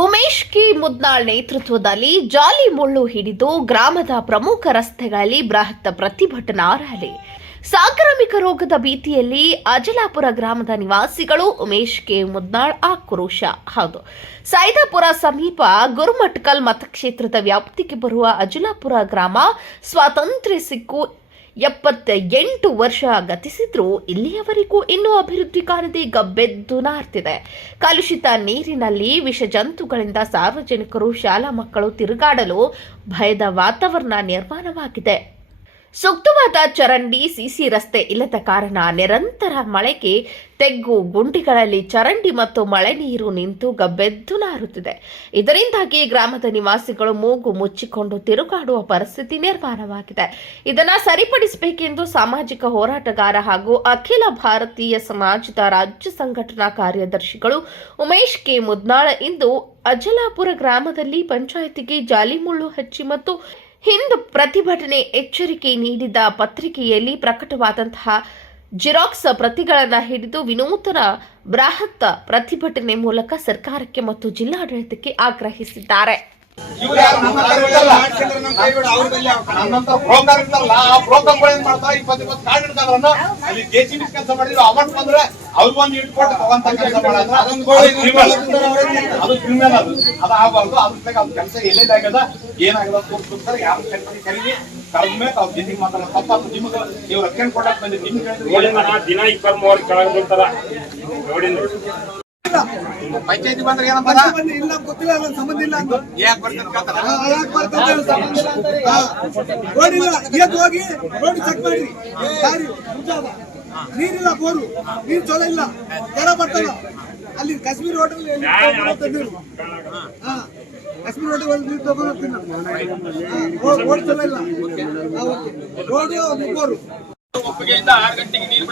ಉಮೇಶ್ ಕಿ ಮುದ್ನಾಳ್ ನೇತೃತ್ವದಲ್ಲಿ ಜಾಲಿ ಮುಳ್ಳು ಹಿಡಿದು ಗ್ರಾಮದ ಪ್ರಮುಖ ರಸ್ತೆಗಳಲ್ಲಿ ಬೃಹತ್ ಪ್ರತಿಭಟನಾ ರ್ಯಾಲಿ. ಸಾಂಕ್ರಾಮಿಕ ರೋಗದ ಭೀತಿಯಲ್ಲಿ ಅಜಲಾಪುರ ಗ್ರಾಮದ ನಿವಾಸಿಗಳು ಉಮೇಶ್ ಕೆ ಮುದ್ನಾಳ್ ಆಕ್ರೋಶ. ಹೌದು, ಸೈದಾಪುರ ಸಮೀಪ ಗುರುಮಟ್ಕಲ್ ಮತಕ್ಷೇತ್ರದ ವ್ಯಾಪ್ತಿಗೆ ಬರುವ ಅಜಲಾಪುರ ಗ್ರಾಮ ಸ್ವಾತಂತ್ರ್ಯ ಸಿಕ್ಕು ಎಪ್ಪತ್ತ ಎಂಟು ವರ್ಷ ಗತಿಸಿದ್ರೂ ಇಲ್ಲಿಯವರೆಗೂ ಇನ್ನೂ ಅಭಿವೃದ್ಧಿ ಕಾಣದೆ ಗಬ್ಬೆದ್ದು ನಾರ್ತಿದೆ. ಕಲುಷಿತ ನೀರಿನಲ್ಲಿ ವಿಷ ಜಂತುಗಳಿಂದ ಸಾರ್ವಜನಿಕರು ಶಾಲಾ ಮಕ್ಕಳು ತಿರುಗಾಡಲು ಭಯದ ವಾತಾವರಣ ನಿರ್ಮಾಣವಾಗಿದೆ. ಸೂಕ್ತವಾದ ಚರಂಡಿ ಸಿಸಿ ರಸ್ತೆ ಇಲ್ಲದ ಕಾರಣ ನಿರಂತರ ಮಳೆಗೆ ತೆಗ್ಗು ಗುಂಡಿಗಳಲ್ಲಿ ಚರಂಡಿ ಮತ್ತು ಮಳೆ ನೀರು ನಿಂತು ಗಬ್ಬೆದ್ದು ನಾರುತ್ತಿದೆ. ಇದರಿಂದಾಗಿ ಗ್ರಾಮದ ನಿವಾಸಿಗಳು ಮೂಗು ಮುಚ್ಚಿಕೊಂಡು ತಿರುಗಾಡುವ ಪರಿಸ್ಥಿತಿ ನಿರ್ಮಾಣವಾಗಿದೆ. ಇದನ್ನು ಸರಿಪಡಿಸಬೇಕೆಂದು ಸಾಮಾಜಿಕ ಹೋರಾಟಗಾರ ಹಾಗೂ ಅಖಿಲ ಭಾರತೀಯ ಸಮಾಜದ ರಾಜ್ಯ ಸಂಘಟನಾ ಕಾರ್ಯದರ್ಶಿಗಳು ಉಮೇಶ್ ಕೆ. ಮುದ್ನಾಳ ಇಂದು ಅಜಲಾಪುರ ಗ್ರಾಮದಲ್ಲಿ ಪಂಚಾಯಿತಿಗೆ ಜಾಲಿಮುಳ್ಳು ಹಚ್ಚಿ ಮತ್ತು ಹಿಂದ್ ಪ್ರತಿಭಟನೆ ಎಚ್ಚರಿಕೆ ನೀಡಿದ ಪತ್ರಿಕೆಯಲ್ಲಿ ಪ್ರಕಟವಾದಂತಹ ಜಿರಾಕ್ಸ್ ಪ್ರತಿಗಳನ್ನು ಹಿಡಿದು ವಿನೂತನ ಬೃಹತ್ ಪ್ರತಿಭಟನೆ ಮೂಲಕ ಸರ್ಕಾರಕ್ಕೆ ಮತ್ತು ಜಿಲ್ಲಾಡಳಿತಕ್ಕೆ ಆಗ್ರಹಿಸಿದ್ದಾರೆ. ನಮ್ಮಂತ ಬ್ರೋಕರ್ ಇರ್ತಾರಲ್ಲ, ಆ ಬ್ರೋಕರ್ಗಳು ಏನ್ ಮಾಡ್ತಾರೆ? ಇಪ್ಪತ್ತು ಇಪ್ಪತ್ತು ಅಲ್ಲಿ ಮಾಡಿದ್ರು. ಅಮೌಂಟ್ ಬಂದ್ರೆ ಅವ್ರಿಗೊಂದು ಇಟ್ಕೊಟ್ಟು ಅದು. ಅದು ಅದು. ಆಗಬಾರ್ದು. ಅದ್ರ ಅದು ಕೆಲಸ ಆಗ್ಯದ ಯಾರು ದಿನ ಇಪ್ಪತ್ತ್ ಮೂವತ್ತು ಕೆಳಗೆ ಬರ್ತಾರ ನೋಡಿಂದ ಪಂಚಾಯತಿ ಬಂದ್ರೆ ಇಲ್ಲ ಗೊತ್ತಿಲ್ಲ ಅಲ್ಲ ಸಂಬಂಧ ಇಲ್ಲ ಅಂತ. ಯಾಕೆ ಬರ್ತಾರೆ ಇಲ್ಲ. ರೋಡ್ ಇಲ್ಲ ಎದ್ದು ಹೋಗಿ ರೋಡ್ ಚೆಕ್ ದಾರಿ ಉಂಟಾದ ನೀರಿಲ್ಲ ಬೋರು. ನೀರ್ ಚಲೋ ಇಲ್ಲ. ಜನ ಬರ್ತಲ್ಲ ಅಲ್ಲಿ ಕಾಶ್ಮೀರ್ ಹೋಟೆಲ್ ಹಾ. ಕಾಶ್ಮೀರ್ ಹೋಟೆಲ್ ಅಲ್ಲಿ ನೀರು ತಗೊಂಡು ಹೋಗ್ತೀನಿ ರೋಡ್ ಚಲೋ ಇಲ್ಲ. Road bore. ಒಪ್ಪಿಗೆಯಿಂದ ಆರು ಗಂಟೆಗೆ ನೀರು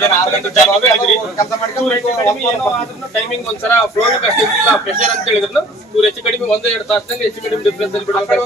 ಟೈಮಿಂಗ್ ಒಂದ್ಸಲ ಫ್ಲೋ ಅಷ್ಟು ಇರಲಿಲ್ಲ ಪ್ರೆಷರ್ ಅಂತ ಹೇಳಿದ್ರು ಇವ್ರು ಹೆಚ್ಚು ಕಡಿಮೆ ಒಂದೇ ಎರಡು ತಾಸಲ್ಲಿ ಹೆಚ್ಚು ಕಡಿಮೆ ಡಿಫ್ರೆನ್ಸ್ ಅಲ್ಲಿ ಬಿಡಬೇಕು